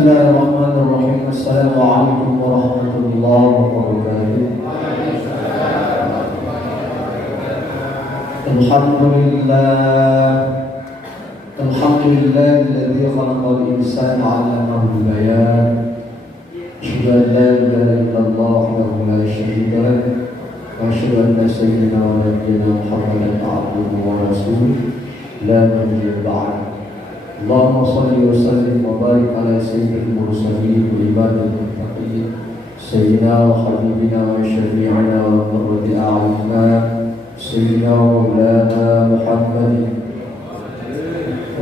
Bismillahirrahmanirrahim. Assalamualaikum warahmatullahi wabarakatuh. Alhamdulillahilladzi khalaqal insana 'allamahu al-bayan. Asyhadu an la ilaha illallah wahdahu la syarika lahu wa asyhadu anna sayyidina wa nabiyyana Muhammadan 'abduhu wa rasuluhu la nabiyya ba'dahu. Allahumma salli wa sallim wa barik ala sayyidil mursalin wa ibadil muttaqin sayyidina wa habibina wa syafi'ina wa qurrati a'yunina sayyidina wa maulana Muhammadin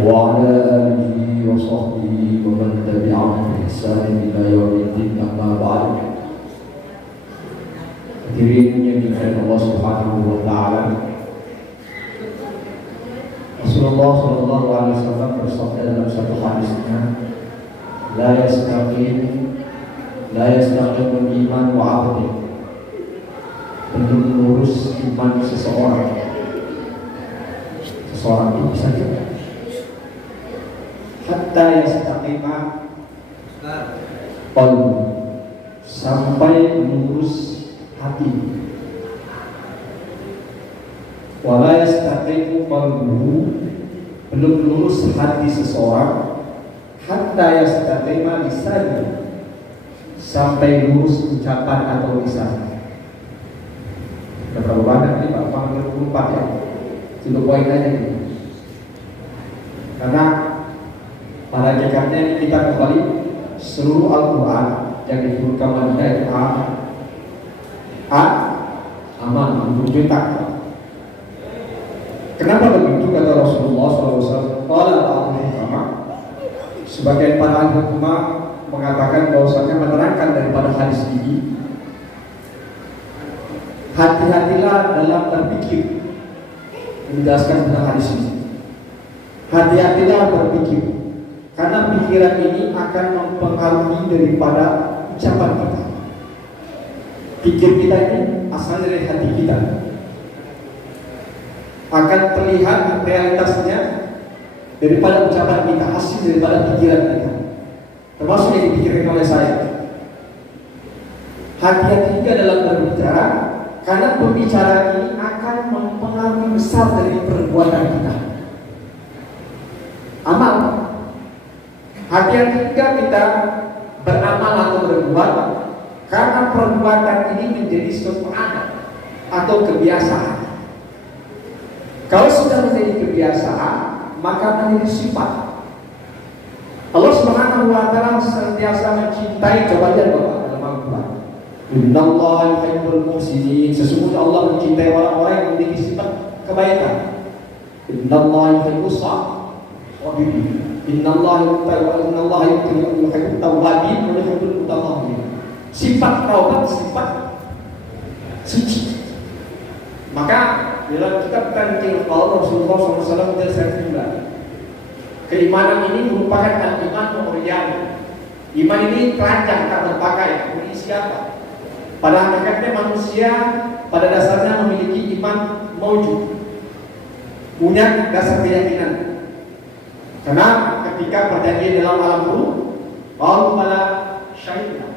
wa ala alihi wa sahbihi wa man tabi'ahum bi ihsan ila yaumiddin, amma ba'd. Hadirin yang dimuliakan Allah Subhanahu wa taala, Rasulullah sallallahu alaihi wasallam bersabda dalam satu hadisnya, la yastaqimul iman wa 'abdin, belum lurus iman seseorang itu bisa juga hatta yastaqima qalbu, sampai lurus hati. Wala yastaqimu qalbuhu, belum lurus hati seseorang hatta yastaqima lisannya, sampai lurus ucapan atau lisan. Ada berapa banyak nih Pak? 24 ya. Cukup poin aja nih. Karena pada hakikatnya kita kembali seluruh Al-Quran yang diturunkan dari aman untuk kita. Kenapa begitu kata Rasulullah SAW? Sebagian para ulama mengatakan bahwasanya menerangkan daripada hadis ini, hati-hatilah dalam berpikir. Menjelaskan tentang hadis ini, hati-hatilah berpikir, karena pikiran ini akan mempengaruhi daripada ucapan kita. Pikir kita ini asal dari hati kita, akan terlihat realitasnya daripada ucapan kita, hasil daripada pikiran kita, termasuk yang dipikirkan oleh saya. Hati-hati juga dalam berbicara, karena pembicaraan ini akan mempengaruhi besar dari perbuatan kita. Amal, hati-hati juga kita beramal atau berbuat, karena perbuatan ini menjadi suatu adat atau kebiasaan. Kalau sudah menjadi kebiasaan, maka menjadi sifat. Allah Subhanahu wa taala senantiasa mencintai, coba lihat Bapak dalam Al-Qur'an. Innallaha yuhibbul muhsinin, sesungguhnya Allah mencintai orang-orang yang memiliki sifat kebaikan. Innallaha yuhibbus sabirin. Innallaha yuhibbut tawwabin wa yuhibbul mutatahhirin. Sifat taubat, sifat suci. Maka dalam kitab Tanqil Qaul Rasulullah SAW menjelaskan juga, keimanan ini merupakan al-iman mu'riyah. Iman ini telanjang, tak terpakai, berisi apa? Pada hakikatnya manusia pada dasarnya memiliki iman maujud, punya dasar keyakinan. Karena ketika perjanjian dalam alam ruh, qalu bala syahidna,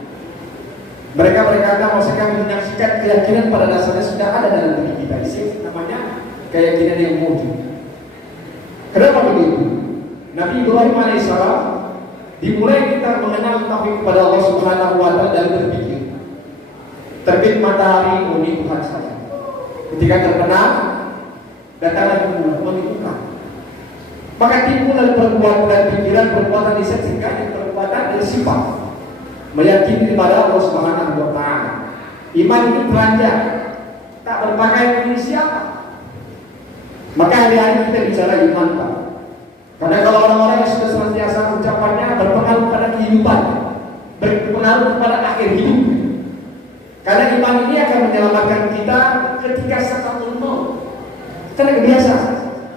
mereka berkata bahwa kami menyaksikan keyakinan pada dasarnya sudah ada dalam diri kita. Ini namanya keyakinan yang maujud. Kenapa begitu? Nabi Ibrahim alaihissalam dimulai kita mengenal tauhid kepada Allah Subhanahu wa taala dari berpikir. Terbit matahari, ini Tuhan saya. Ketika terbenam, datanglah bulan menentukan. Maka timbul dari perbuatan dan pikiran, perbuatan lisan, sehingga perbuatan dari sifat meyakini kepada Allah Subhanahu wa taala. Iman ini telanjang, tak berpakai diri siapa. Maka hari-hari kita bicara iman, Pak. Karena kalau orang-orang yang sudah senantiasa ucapannya berpengaruh pada kehidupan, berpengaruh kepada akhir hidup. Karena iman ini akan menyelamatkan kita ketika sakaratul maut. Karena kebiasa.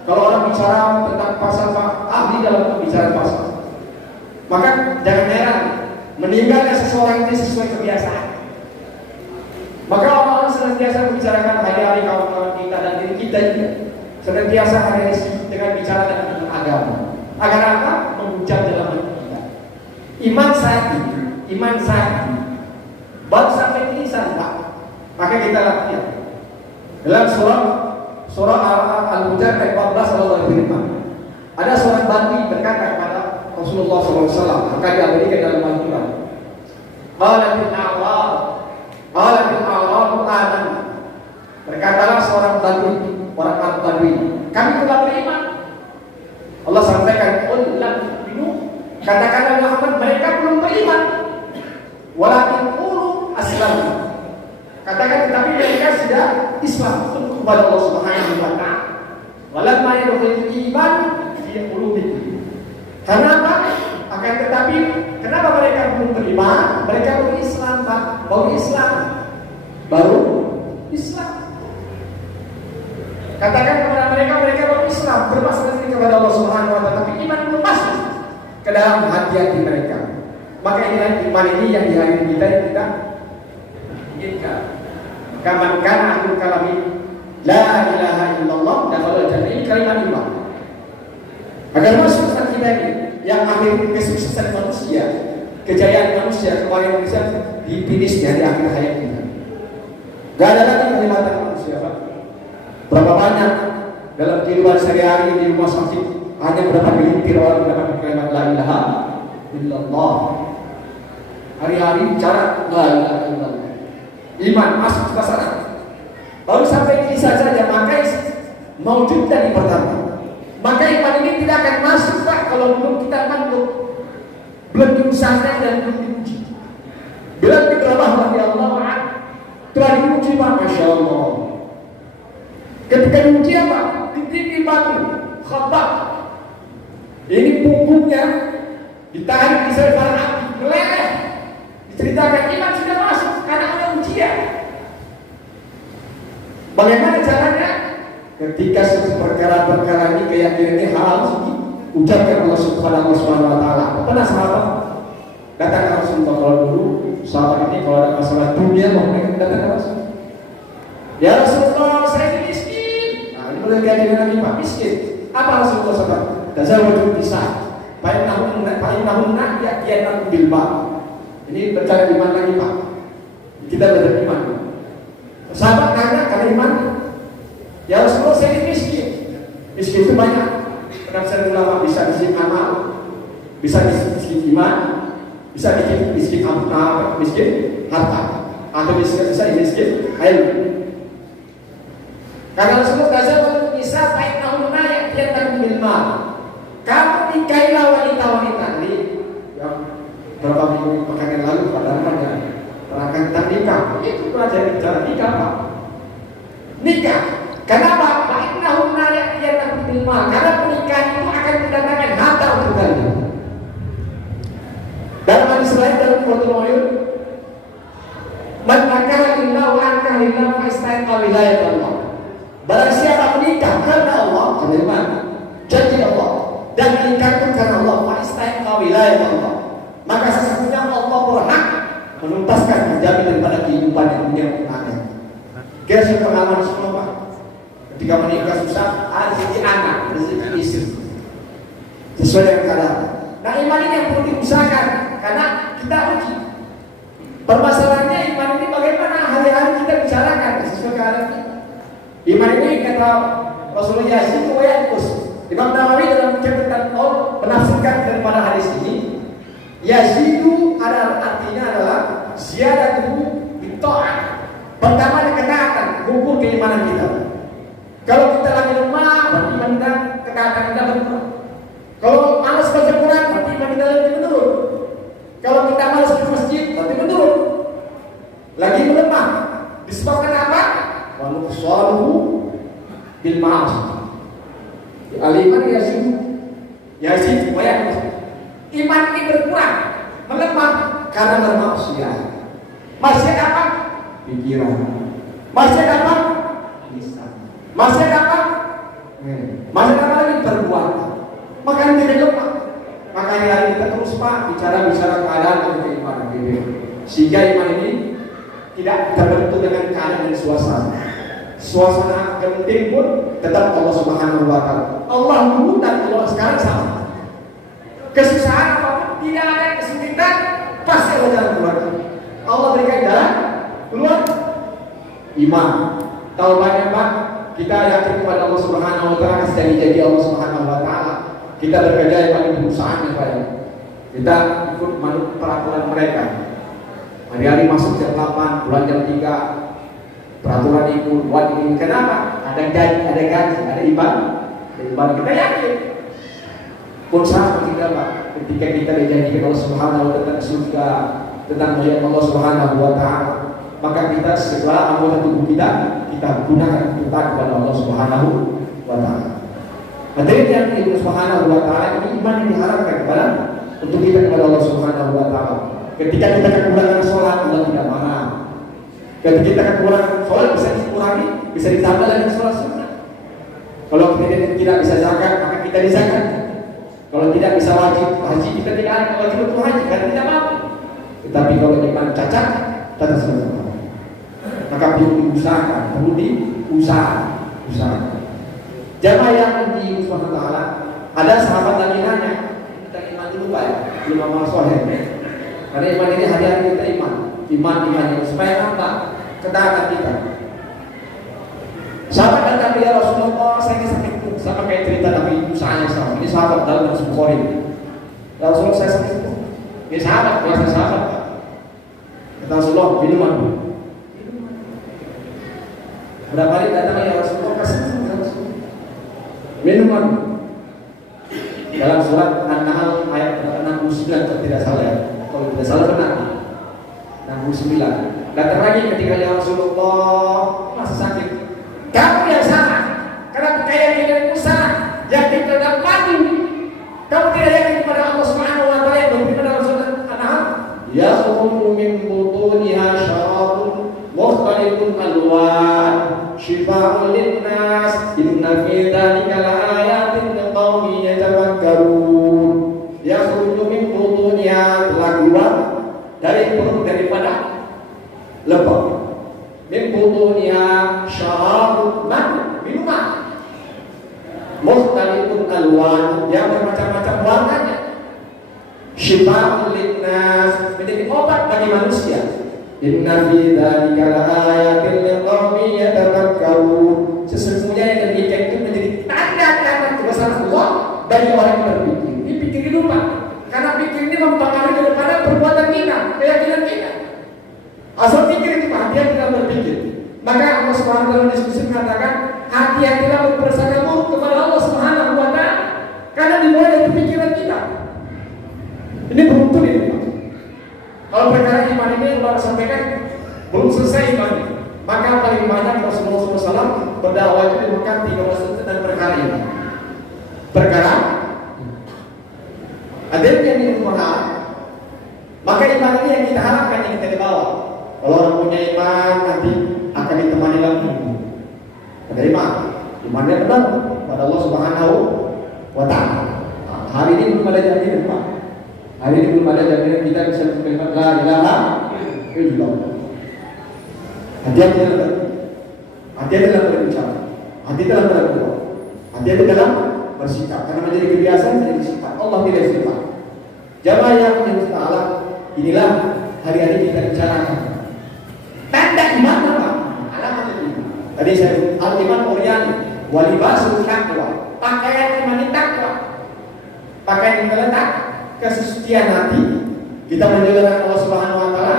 Kalau orang bicara tentang pasal ahli dalam pembicaraan pasal, maka jangan heran meninggalnya seseorang itu sesuai kebiasaan. Maka orang-orang senantiasa membicarakan hari-hari kawan-kawan kita dan diri kita juga. Senantiasa hari-hari dengan bicara tentang agama. Agar apa? Mengucap dalam hati kita. Iman iman sakit baru sampai lisan Pak. Maka kita latihan dalam surah Al-Hujurat ayat 14 Allah berfirman, ada seorang Badui berkata kepada Rasulullah SAW, maka dia berikan dalam Al-Quran, qalatil a'rab aman. Berkatalah seorang Badui, orang Arab Badui, kami telah beriman. Allah sampaikan, qul lam tu'minu, katakanlah Muhammad, mereka belum beriman. Walakin qulu aslamna, katakan tetapi mereka sudah Islam kepada Allah Subhanahu wa taala. Walamma yadkhulul iman fi qulubihim. Kenapa? Akan tetapi kenapa mereka belum beriman? Mereka baru Islam, Pak. Baru Islam. Katakan kepada mereka baru Islam, berpasrah diri kepada Allah Subhanahu wa taala, tapi iman belum masuk ke dalam hati mereka. Maka ini iman ini yang di hari kita inginkan. Kaman kana akhir kalami la ilaha illallah dakhala jannah, kalimat iman. Agar masuk kita ini yang akhir kesuksesan manusia, kejayaan manusia, kemuliaan manusia di finishnya di akhir hayat kita. Gak ada lagi kenikmatan manusia, Pak. Berapa banyak dalam kehidupan sehari-hari di rumah sakit hanya berapa gelintir orang mendapat kalimat la ilaha illallah. Hari-hari bicara la ilaha illallah. Iman masuk ke sana. Baru sampai kisah saja, maka maujud dari pertama. Maka iman ini tidak akan masuk, Pak, kalau belum kita manduk, belum diusahakan dan belum diuji. Bila dikerabah dari Allah telah diuji, Pak, Masya Allah. Ketika diuji apa? Ditindih batu, khabak. Ini punggungnya ditarik di sebar api, meleleh. Diceritakan iman sudah masuk karena ada ujian. Bagaimana caranya? Ketika perkara-perkara ini, keyakinan ini harus diucapkan Allah Subhanahu wa taala. Pernah sahabat datang ke Rasulullah, kalau dulu sahabat ini kalau ada masalah dunia mau mereka datang ke Rasulullah. Ya Rasulullah, saya ini miskin. Nah, ini boleh keyakinan lagi, Pak, miskin. Apa Rasulullah SAW? Tazawwaju bisa. Baik nahunna ya'tiyannakum bil ba'. Ini bercara iman lagi, Pak. Kita belajar iman. Sahabat nanya karena iman. Ya Rasulullah, saya ini miskin. Miskin itu banyak. Penafsiran ulama bisa miskin amal, bisa miskin iman, bisa miskin harta, atau bisa miskin ilmu. Karena Rasulullah kata bisa baik nahunna ya'tiyannakum bil ba'. Kamu nikahilah wanita-wanita ini. Berapa minggu pekan yang lalu pada remaja terangkan tentang nikah. Itu pelajari cara nikah, Pak. Nikah. Kenapa? Fa'innahunna ya'tiyannakum bil ma'. Karena pernikahan itu akan mendatangkan harta untuk kalian. Dalam hadis lain dalam Qur'an Al-Ayun, man nakara lillah wa ankara lillah fa istaiqa wilayat Allah. Barang siapa menikah karena Allah, karena janji Allah, dan menikah itu karena Allah, fa istaiqa wilayat Allah, maka sesungguhnya Allah berhak menuntaskan menjamin daripada kehidupan yang dunia ada. Kira pengalaman semua, Pak. Ketika menikah susah, rezeki anak, rezeki istri, sesuai dengan keadaan. Nah, iman ini yang perlu diusahakan karena kita uji. Permasalahannya iman ini bagaimana hari-hari kita bicarakan sesuai keadaan kita. Iman ini kata Rasulullah Yasin Wayakus. Imam Nawawi dalam catatan menafsirkan daripada hadis ini, yazidu artinya adalah ziyadatu bitta'ah. Pertama ketaatan, gugur keimanan kita. Kalau kita lagi lemah, berarti iman kita, ketaatan kita berkurang. Kalau malas baca Quran, berarti iman kita lagi menurun. Kalau kita malas ke masjid, berarti menurun. Lagi melemah. Disebabkan apa? Wa nuqsaluhu bil ma'asi. Al-iman yazidu wa yanqus. Iman ini berkurang, melemah karena bermaksiat. Maksiat apa? Pikiran. Maksiat apa? Lisan. Maksiat apa? Maksiat apa lagi? Perbuatan. Maka ini tidak lemah. Maka hari kita terus, Pak, bicara keadaan dan keimanan ini. Sehingga iman ini tidak terbentuk dengan keadaan dan suasana. Suasana genting pun tetap Allah Subhanahu wa taala. Allah dulu dan Allah sekarang sama. Kesusahan apapun, tidak ada kesulitan, iman. Tahu banyak Pak, kita yakin kepada Allah Subhanahu wa taala, kasih janji Allah Subhanahu wa taala. Kita bekerja yang paling perusahaan Pak. Kita ikut manut peraturan mereka. Hari-hari masuk jam 8, pulang jam 3. Peraturan ikut, buat ini. Kenapa? Ada gaji, ada ibadah. Kita yakin. Pun sama kita Pak, ketika kita dijanjikan Allah Subhanahu wa taala surga, tentang melihat Allah Subhanahu wa taala, maka kita setelah anggota tubuh kita gunakan untuk taat kepada Allah Subhanahu wa taala. Materi yang Allah Subhanahu wa taala ini iman yang diharapkan kepada untuk kita kepada Allah Subhanahu wa taala. Ketika kita kekurangan sholat, Allah tidak marah. Ketika kita kekurangan sholat, bisa dikurangi, bisa ditambah lagi sholat sunnah. Kalau kita tidak bisa zakat, maka kita dizakat. Kalau tidak bisa wajib haji, kita tidak ada wajib untuk haji karena tidak mampu. Tetapi kalau iman cacat, kita selesai. Maka perlu diusahakan. Jamaah yang Subhanahu wa taala, ada sahabat lagi nanya, kita iman dulu Pak ya, belum amal soleh. Karena iman ini hari-hari kita iman supaya apa? Ketaatan kita. Sahabat kata ya Rasulullah, saya ini sakit perut, sama kayak cerita Nabi Musa alaihissalam. Ini sahabat dalam Hadis Bukhari. Ya Rasulullah, saya sakit perut. Ini sahabat, biasa sahabat. Kata Rasulullah, minuman. Berapa kali datang ya Rasulullah, kasih minuman. Dalam surat An-Nahl ayat 69 kalau tidak salah ya. Kalau tidak salah benar 69. Datang lagi ketika ya Rasulullah, masih sakit. Kamu yang salah, karena kekayaan itu salah. Yang kita dapati, kamu tidak yakin kepada Allah Subhanahu wa taala yang berbeda dalam surat An-Nahl. Yakhruju min butuniha syarabun mukhtalifun alwan shifaa'un lin-nas inna fi dzalika laayatin liqaumin yatafakkarun. Yakhruju min butuniha, telah keluar dari perut daripada lebah. Min butuniha syarabun, minuman mukhtalifun alwan, yang bermacam-macam warnanya. Shifaa'un lin-nas, menjadi obat bagi manusia. Inna fi dzalika laayatin liqaumin yatafakkarun. Sesungguhnya yang demikian itu menjadi tanda-tanda kebesaran Allah bagi orang yang berpikir. Ini pikir lupa, karena pikir ini mempengaruhi daripada perbuatan kita, keyakinan kita. Asal pikir itu hati-hati dalam berpikir. Maka Allah Subhanahu wa taala diskusi mengatakan, hati-hatilah berprasangka buruk kepada Allah Subhanahu wa taala, karena dimulai dari pikiran kita. Ini beruntun ini. Kalau perkara iman ini Allah sampaikan belum selesai iman, maka paling banyak Rasulullah SAW berdakwah itu di Mekah 3 dan perkara ini. Perkara ada yang dimana, maka iman ini yang kita harapkan yang kita dibawa. Kalau orang punya iman nanti akan ditemani lagi. Ada imannya benar pada Allah Subhanahu wa taala. Hari ini belum ada jaminan Pak. Hari ini belum ada jaminan kita bisa berkalimat la ilaha illallah. Hati-hati dalam berbicara, hati-hati dalam berdoa, hati-hati dalam bersikap. Karena menjadi kebiasaan menjadi sikap. Allah tidak sifat. Jamaah yang Allah, inilah hari-hari kita bicarakan. Tanda iman apa? Alamat iman. Tadi saya al-iman Quryani, walibasul taqwa. Pakaian iman itu takwa. Pakaian itu letak kesucian hati, kita menjalankan Allah Subhanahu wa taala,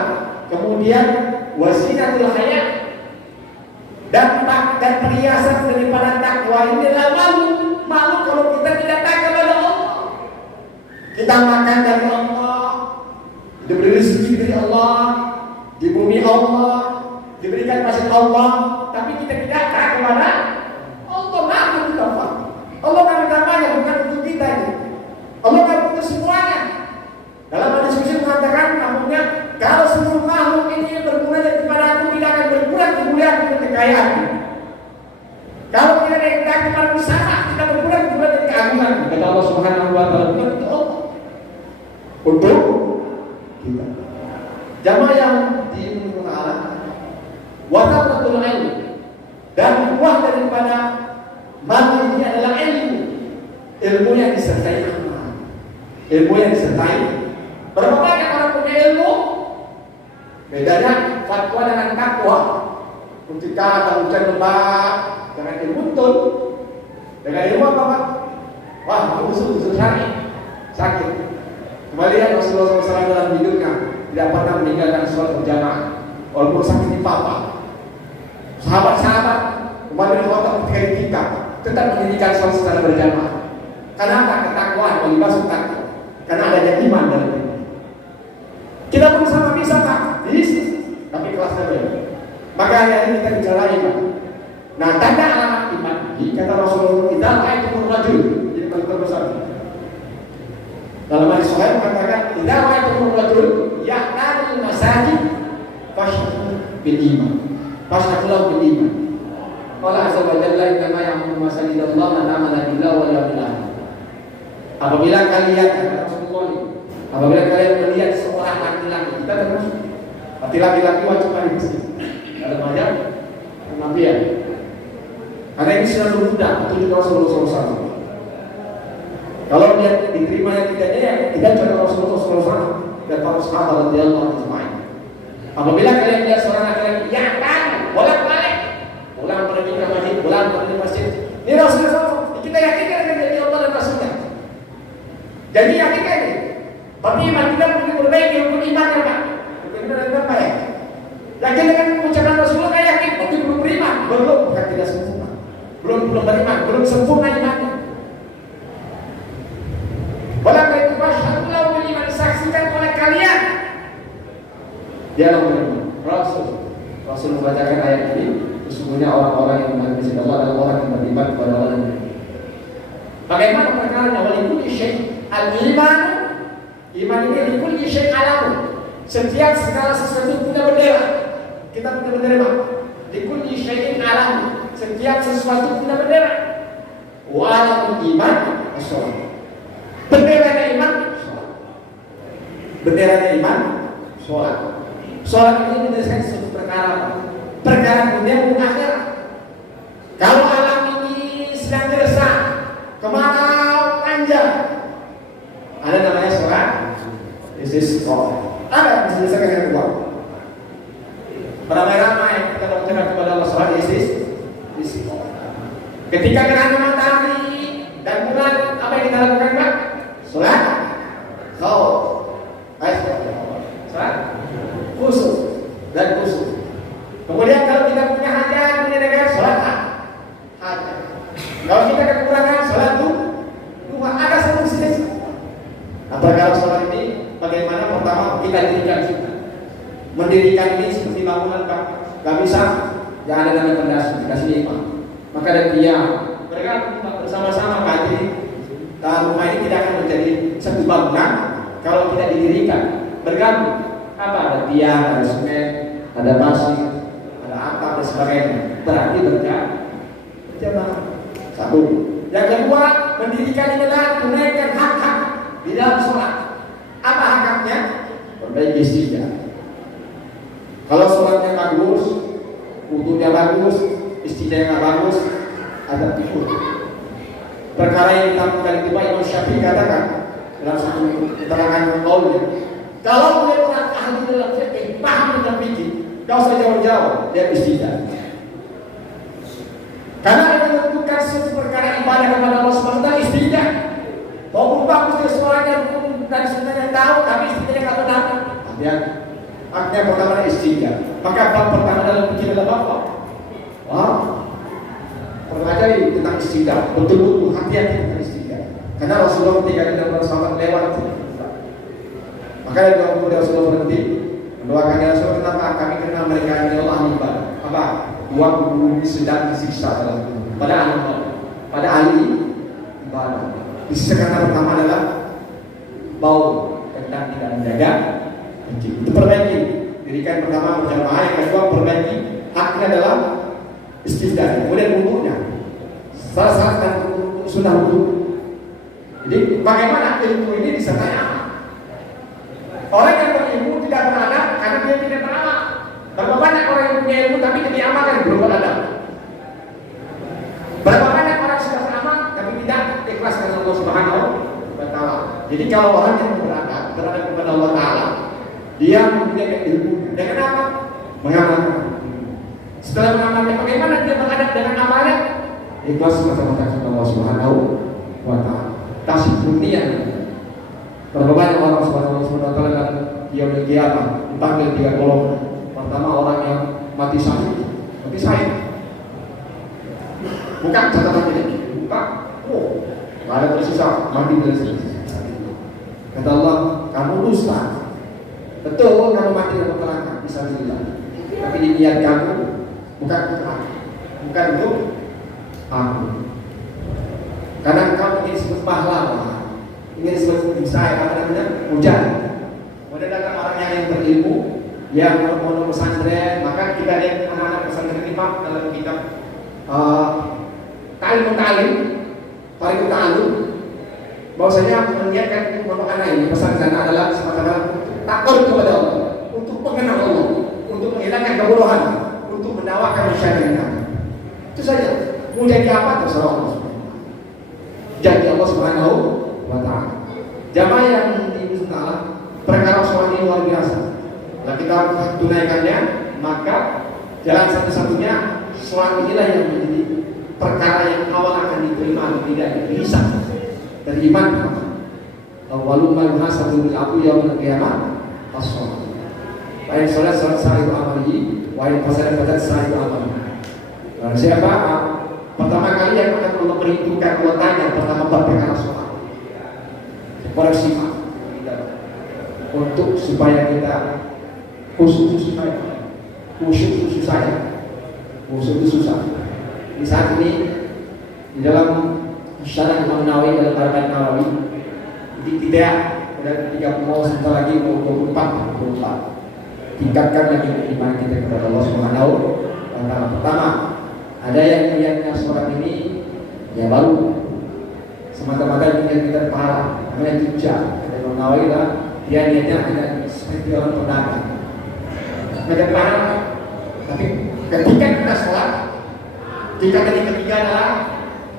kemudian wasinatul haya, dan perhiasan daripada takwa ini adalah malu kalau kita tidak takwa kepada Allah. Kita makan dari Allah, diberi rezeki dari Allah, di bumi Allah, diberikan masjid Allah, tapi kita tidak takwa kepada Allah. Malu kita Pak. Allah kan utamanya bukan untuk kita ini. Allah kan untuk semuanya. Dalam diskusi mengatakan, namunnya kalau seluruh makhluk ini berguna kepada aku, tidak akan berguna kemuliaan dan kekayaan. Kalau tidak ada yang keagungan bersama, kita berguna kemuliaan dan keagungan. Kata Allah Subhanahu wa taala, bukan untuk Allah, untuk kita. Jamaah yang diinginkan Allah, wasatul ilmu, dan buah daripada makhluk ini adalah ilmu yang disertai amal, ilmu yang disertai. Berapa banyak orang punya ilmu? Bedanya fatwa dengan takwa. Untuk Ketika ada hujan lebat dengan ilmu betul, dengan ilmu apa Pak? Wah, musuh sakit. Kembali ya Rasulullah SAW dalam hidupnya tidak pernah meninggalkan sholat berjamaah walaupun sakit di papa. Sahabat-sahabat kembali ke kota ketika ditinggal tetap mendirikan sholat secara berjamaah. Kenapa? Ketakwaan, melibas takwa. Karena adanya iman dalam diri. Kita pun sama bisa Pak, bisa, tapi kelasnya beda. Maka hari ini kita bicara iman. Nah, tanda alamat iman ini kata Rasulullah kita itu rajul. Jadi kalau bersama dalam hadis sahih mengatakan idza ra'aytumur rajul ya'tani masajid fashhadu bil iman. Fashhadu bil iman. Qala azza wa jalla inna ya'muru masajidallah man amana billahi wal yawmil akhir. Apabila kalian melihat seorang laki-laki, kita termasuk laki-laki wajib ada di masjid. Dalam ayat Nabiya. Karena ini sudah mudah petunjuk Rasulullah SAW. Kalau dia diterima yang tidaknya ya tidak contoh Rasulullah SAW dan para sahabat radhiyallahu anhum. Apabila kalian lihat seorang laki-laki yang bolak-balik pulang pergi ke masjid, pulang pergi ke masjid, ini Rasulullah SAW kita yakinkan dengan janji Allah dan Rasulnya. Jadi yakinkan ini. Tapi iman kita mungkin berbeda hukum iman ya Pak. Hukum iman apa ya? Yakin dengan ucapan Rasulullah kayak yakin, tapi belum beriman, belum tidak sempurna, belum beriman, belum sempurna imannya. Walau itu masyaallah beriman disaksikan oleh kalian. Dia beriman. Rasul membacakan ayat ini. Sesungguhnya orang-orang yang beriman kepada Allah adalah orang yang beriman kepada Allah dan Nabi. Bagaimana perkara walikulli syai' al-iman? Iman ini likulli syai' alam. Setiap segala sesuatu punya bendera. Kita punya bendera apa? Likulli syai'in alam. Setiap sesuatu punya bendera. Wa alamul iman as-shalah. Benderanya iman, sholat. Benderanya iman, sholat. Sholat ini menjadi sesuatu perkara kemudian akhirat. Kalau alam ini sedang gersang, kemarau panjang, ada namanya sholat. Istisqa. Ada istisqa yang kedua. Beramai-ramai kita berdoa kepada Allah sholat istisqa. Ketika gerhana matahari dan bulan, apa yang kita lakukan Pak? Sholat sholat khusus dan khusus. Kemudian kalau kita punya hajat, punya negara, sholat hajat. Kalau kita kekurangan, sholat duha. Ada solusinya. Apalagi kalau sholat ini bagaimana? Pertama kita dirikan juga. Mendirikan ini seperti bangunan Pak. Gak bisa, jangan ada namanya pondasi, dikasih imam. Maka ada dia mereka bersama-sama kaji. Rumah ini tidak akan menjadi satu bangunan kalau tidak didirikan bergabung. Apa? Ada tiang, ada semen, ada pasir, ada atap dan sebagainya. Berarti berjamaah. Satu. Yang kedua, mendirikan adalah tunaikan hak-hak di dalam sholat. Apa hak-haknya? Perbaiki istiqamah. Kalau sholatnya bagus, wudunya bagus, istiqamahnya bagus, ada tidur. Perkara yang dilakukan itu Imam Syafi'i katakan dalam satu keterangan qaulnya, kalau beliau orang ahli dalam fikih, paham tentang fikih, enggak usah jauh-jauh, dia istiqamah. Karena yang menentukan suatu perkara ibadah kepada Allah SWT istiqamah. Walaupun bagus dia suaranya dan sebenarnya tahu, tapi istiqamahnya enggak benar. Hati-hati. Haknya pertama istiqamah. Maka bab pertama dalam fikih adalah apa? Wah. Pelajari tentang istiqamah, betul-betul hati-hati tentang istiqamah. Karena Rasulullah ketika dalam sahabat lewat, maka Rasulullah berhenti mendoakan ya Rasulullah, kenapa kami kenal mereka ini Allah ibadah. Apa? Dua guru sedang disiksa pada ahli ibadah. Disiksa karena pertama adalah bau tentang tidak menjaga itu perbaiki. Dirikan pertama berjamaah, yang kedua perbaiki haknya adalah istiqamah. Kemudian wudhunya salah satu dan sunnah wudhu. Jadi bagaimana ilmu ini disertai amal? Orang yang berilmu tidak beradab karena dia tidak beramal. Berapa banyak orang yang punya ilmu tapi tidak amalkan, belum beradab. Berapa banyak orang sudah beramal tapi tidak ikhlas karena Allah Subhanahu wa Ta'ala. Jadi kalau orang yang beradab kepada Allah Ta'ala, dia mempunyai ilmu. Dengan apa? Mengamalkan. Setelah mengamalkan, bagaimana dia beradab dengan amalnya? Ikhlas mata-mata Allah Subhanahu wa Ta'ala. Tasik dunia. Berapa banyak orang Subhanahu wa Ta'ala dan yaumil qiyamah dipanggil 3 golongan. Pertama orang yang mati syahid. Bukan catatan ini, bukan. Oh, nggak ada tersisa mati dari sini. Kata Allah, kamu dusta. Betul, kamu mati dalam neraka, bisa bilang. Tapi di niat kamu bukan untuk aku, bukan untuk aku. Karena kamu ingin disebut pahlawan, ingin disebut saya, apa namanya, hujan. Kemudian datang orang yang berilmu, yang mau pesantren, maka kita lihat anak-anak pesantren ini Pak dalam kitab Ta'lim Ta'alum, bahwasanya mengingatkan kelompok anak ini pesan sana adalah semata-mata takut kepada Allah, untuk mengenal Allah, untuk menghilangkan kebodohan, untuk mendakwakan masyarakat. Itu saja. Mau jadi apa terserah Allah. Jadi Allah Subhanahu wa Ta'ala. Jamaah yang dimuliakan, perkara sholat ini luar biasa. Kalau kita tunaikannya, maka jalan satu-satunya sholat inilah yang menjadi perkara yang awal akan diterima atau tidak bisa dari iman. Awwalu ma yuhasabu bil abdi yaumil qiyamah as-shalah. Wa in salat sa'idu amalihi wa in fasada sa'idu amalihi. Siapa pertama kali yang akan Allah perhitungkan, Allah tanya pertama perkara sholat. Koreksi untuk supaya kita khusyuk susah. Di saat ini di dalam Syarah Imam Nawawi dalam Arba'in Nawawi tidak ada 30 sebentar lagi mau 24 tingkatkan lagi iman kita kepada Allah Subhanahu wa Ta'ala. Pertama, ada yang melihatnya sholat ini ya baru semata-mata ingin kita parah, namanya tujah. Ada Imam Nawawi lah, dia niatnya hanya seperti orang pedagang, mereka parah. Tapi ketika kita sholat, tingkatan yang ketiga adalah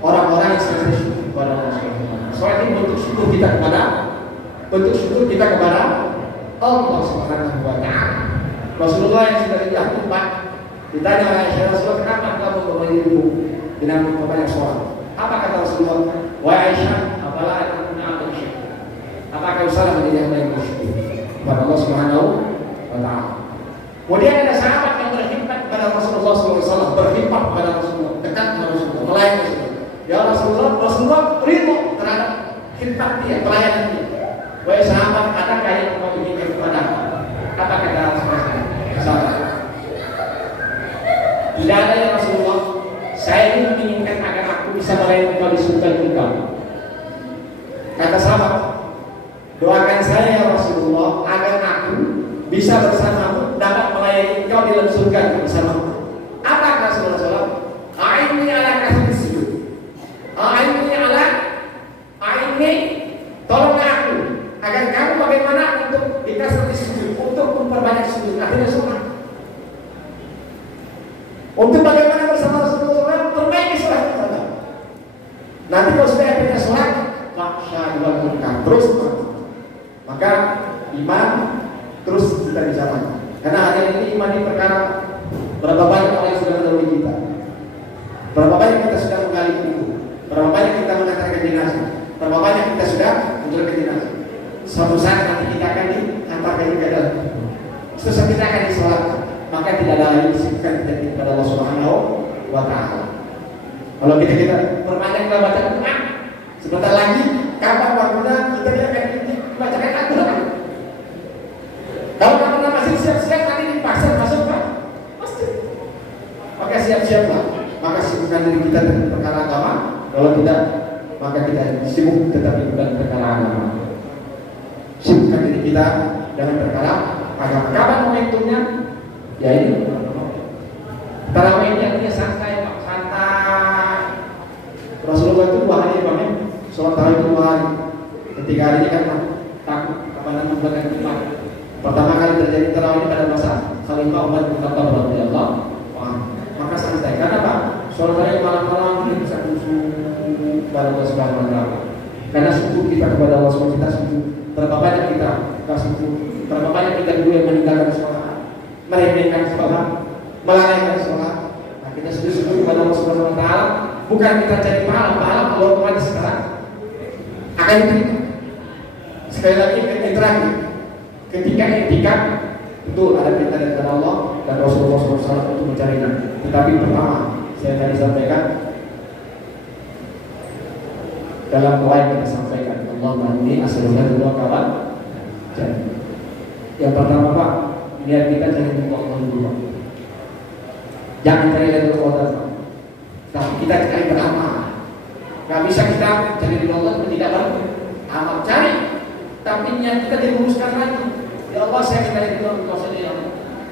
orang-orang yang sering bersyukur kepada Allah Subhanahu wa Ta'ala. Sholat ini bentuk syukur kita kepada Allah Subhanahu wa Ta'ala. Rasulullah yang sudah dilakukan ditanya oleh Aisyah, Rasulullah, kenapa kamu memilih dengan banyak sholat? Apa kata Rasulullah? Wahai Aisyah, apalah aku punya syukur? Apakah salah menjadi hamba yang bersyukur kepada Allah Subhanahu wa Ta'ala? Kemudian ada sahabat yang berkhidmat kepada Rasulullah SAW, berkhidmat kepada Rasulullah, dekat kepada Rasulullah, melayani Rasulullah. Ya Rasulullah ridho terhadap khidmat dia, pelayanan dia. Wahai sahabat, adakah yang kau inginkan kepada aku? Apa kata Rasulullah? Sahabat, tidak ada ya Rasulullah. Saya ini menginginkan agar aku bisa melayani engkau di surga engkau. Kata sahabat, doakan saya ya Rasulullah agar aku bisa bersamamu dapat melayani engkau di dalam surga bersamamu. Apa kata Rasulullah? A'inni ala kasih sujud. A'inni tolonglah aku agar kamu bagaimana untuk dikasih sujud, untuk memperbanyak sujud. Artinya sunnah. Untuk bagaimana bersama Rasulullah perbaiki sholat kita. Nanti kalau sudah punya sholat, masyaallah terus, maka iman terus kita bicara. Karena hari ini iman ini perkara berapa banyak orang yang sudah mendahului kita, berapa banyak kita sudah menggali buku, berapa banyak kita mengantarkan jenazah, berapa banyak kita sudah menjualkan jenazah. Suatu saat nanti kita akan diantarkan ke dalam. Suatu saat kita akan disolatkan, maka tidak ada lagi disibukkan kita kepada Allah Subhanahu wa Ta'ala. Kalau kita perpanjang dalam baca Quran, sebentar lagi kapan waktunya kita akan dibacakan Al-Quran. Kalau kamu masih siap-siap nanti dipaksa masuk Pak masjid, maka siap-siaplah. Maka sibukkan diri kita dengan perkara agama. Kalau tidak, maka kita sibuk tetapi bukan perkara agama. Sibukkan diri kita dengan perkara agama. Kapan momentumnya? Ya ini tarawih artinya santai Pak, santai. Rasulullah itu 2 hari Pak, sholat tarawih itu 2 hari. Ketika hari ini kan takut kapan membuatkan umat. Pertama kali terjadi tarawih pada masa Khalifah Umar bin Khattab radhiyallahu anhu. Maka santai. Karena Pak, sholat tarawih malam-malam ini bisa khusyuk kepada Allah Subhanahu wa Ta'ala. Karena syukur kita kepada Allah Subhanahu wa Ta'ala, syukur. Berapa banyak kita syukur? Berapa banyak kita dulu yang meninggalkan sholat, meremehkan sholat, melalaikan sholat, bukan kita cari pahala kalau Tuhan sekarang akan diterima. Sekali lagi yang terakhir, ketika etika betul ada perintah dari Allah dan Rasulullah SAW untuk mencarinya. Tetapi pertama saya tadi sampaikan dalam doa yang kita sampaikan, Allahumma inni as'aluka ridha kawan. Yang pertama Pak, niat kita cari Allah dulu. Jangan cari dari Allah, tapi kita cari beramal. Gak bisa kita cari dari Allah tidak beramal, cari. Tapi niat kita diluruskan lagi. Ya Allah, saya minta dari Allah saja ya Allah.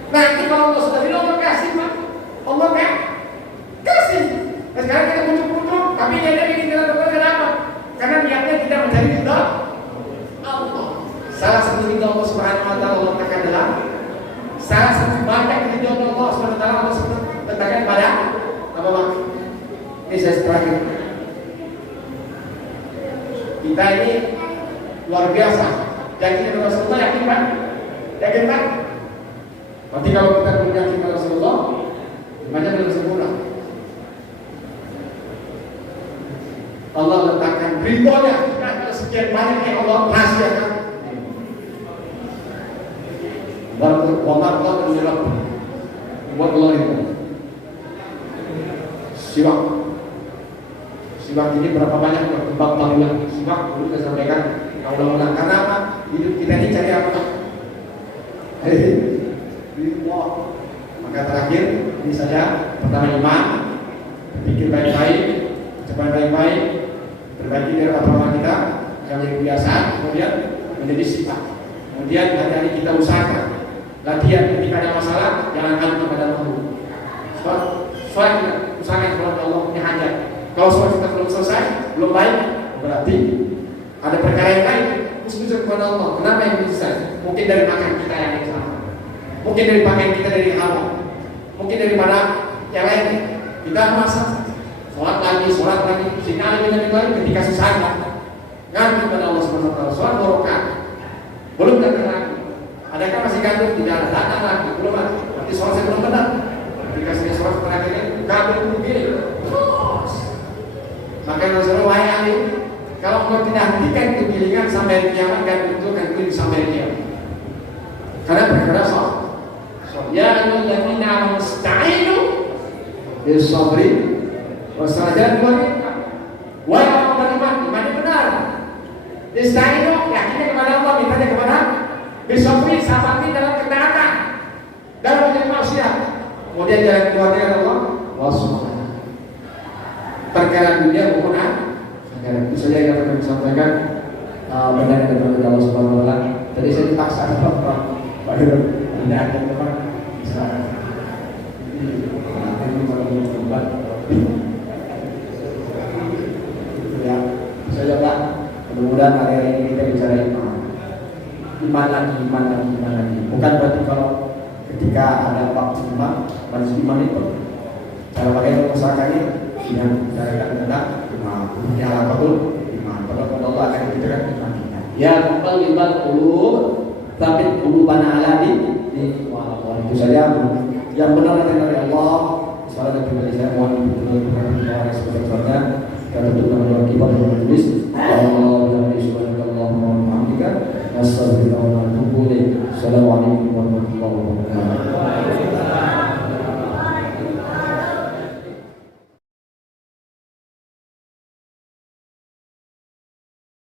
Nanti kalau Allah sudah bilang Allah kasih Pak, Allah kan kasih. Nah, sekarang kita muncul-muncul, tapi niatnya ingin kita lakukan kenapa? Karena niatnya tidak mencari ridha Allah. Salah satu ridha Allah Subhanahu Wa Taala Allah katakan adalah salah satu banyak ridha Allah Subhanahu Wa Taala Allah katakan pada apa Pak? Ini saya terakhir. Kita ini luar biasa. Jadi kita Rasulullah yakin Pak? Yakin Pak? Berarti kalau kita punya yakin Rasulullah, banyak belum sempurna. Allah letakkan ridhonya. Kalau sekian banyak yang Allah rahasiakan. Bapak Allah menjelaskan buat Allah itu. Siwak ini berapa banyak berkembang tahunan siwak dulu saya sampaikan. Ulang-ulang karena apa? Hidup kita ini cari apa? Ridho. Maka terakhir ini saja pertama iman, berpikir baik-baik, ucapan baik-baik, berbagi dari apa kita yang menjadi kebiasaan, kemudian menjadi sifat. Kemudian hari-hari kita usahakan latihan ketika ada masalah jangan kalut kepada Allah. Soal kita usahakan kepada Allah punya hajat. Kalau soal kita belum selesai, belum baik, berarti ada perkara yang lain. Usul kepada Allah. Kenapa yang bisa? Mungkin dari makan kita yang salah. Mungkin dari pakaian kita dari haram. Mungkin daripada yang lain. Kita masa sholat lagi, sinyal dengan itu ketika susah ganti kepada Allah Subhanahu Wa Taala. Sholat 2 rakaat belum datang lagi. Adakah masih gantung? Tidak ada, datang lagi belum ada. Berarti sholat saya belum benar. Ketika saya sholat terakhir ini gantung begini terus. Maka Rasulullah wahai kalau engkau tidak hentikan kegilingan sampai kiamat gantung itu kan itu sampai kiamat. Karena perkara sholat. Ya ayyuhalladzina amanu bis-sabri was-salah wa beriman benar. Istainu yakinnya kepada Allah, mintanya kepada bis-sabri sabati dalam ketaatan dalam menjadi manusia. Kemudian jalan keluarnya Allah was-salah. Perkara dunia maupun akhirat. Itu saja yang dapat kami sampaikan. Benar dari Allah Subhanahu Wa Taala. Tadi saya dipaksa Pak Heru tidak ada teman bisa ini kalau berubah ya saya Pak, mudah-mudahan hari ini kita bicara iman lagi bukan berarti kalau ketika ada waktu iman itu cara pakai masyarakat yang cara tentang yang apapun iman pada Allah akan kita iman kita ya iman tapi qulubana ala di itu saja yang benar dari Allah. Salah dan pribadi saya mohon betul-betul sebesar-besarnya dan untuk teman-teman kita menulis Allah subhanallahi wa bihamdika nasallallahu alaihi wa sallam. Assalamualaikum warahmatullahi wabarakatuh.